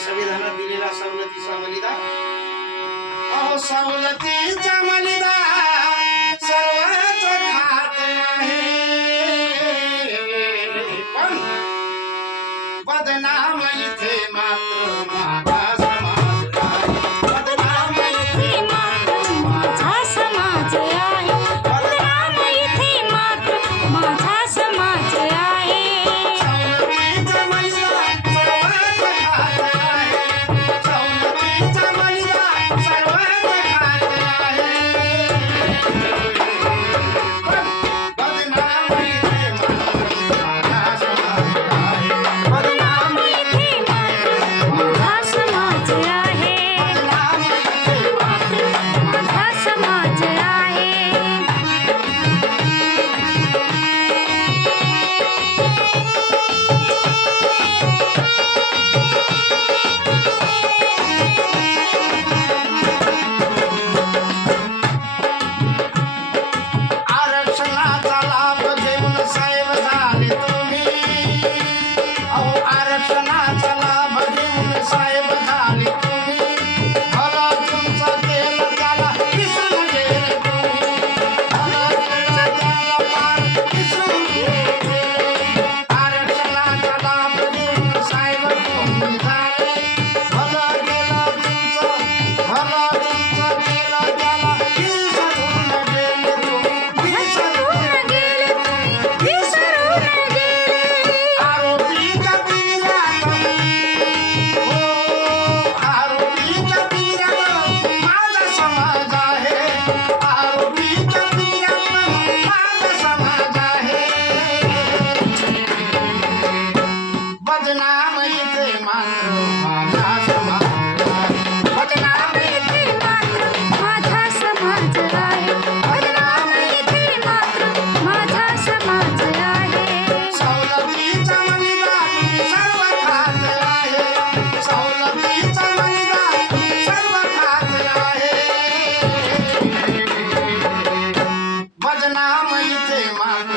संविधानात दिलेला सवलतीचा मलिदा अहो सवलतीचा मलिदा सर्वच खात आहे पण बदनाम इथे मात्र माझा समाज आहे बदनाम इथे मात्र माझा समाज आहे बदनाम इथे मात्र माझा समाज आहे सवलतीचा मलिदा सर्वच खात आहे सवलतीचा मलिदा सर्वच खात आहे पण बदनाम इथे मात्र माझा समाज आहे बदनाम इथे मात्र माझा समाज आहे बदनाम इथे मात्र माझा समाज आहे आरक्षणाचा लाभ घेऊन साहेब झाले तुम्ही अहो आरक्षणाचा लाभ घेऊन साहेब झाले तुम्ही भलं तुमचं केलं त्याला विसरून गेले तुम्ही भलं तुमचं त्याला पार विसरून गेले आरक्षणाचा लाभ घेऊन साहेब तुम्ही झाले भलं केलं तुमचं केलं त्याला विसरून गेले तुम्ही विसरून गेले विसरून गेले आरोपीच्या पिंजऱ्यात हो आरोपीच्या पिंजऱ्यात माझा समाज आहे आरोपीच्या पिंजऱ्यात माझा समाज आहे बदनाम इथे मात्र माझा समाज आहे बदनाम इथे मात्र माझा समाज आहे बदनाम इथे मात्र माझा समाज आहे सवलतीचा मलिदा सर्व खात आहे सवलतीचा मलिदा सर्व खात आहे बदनाम इथे मात्र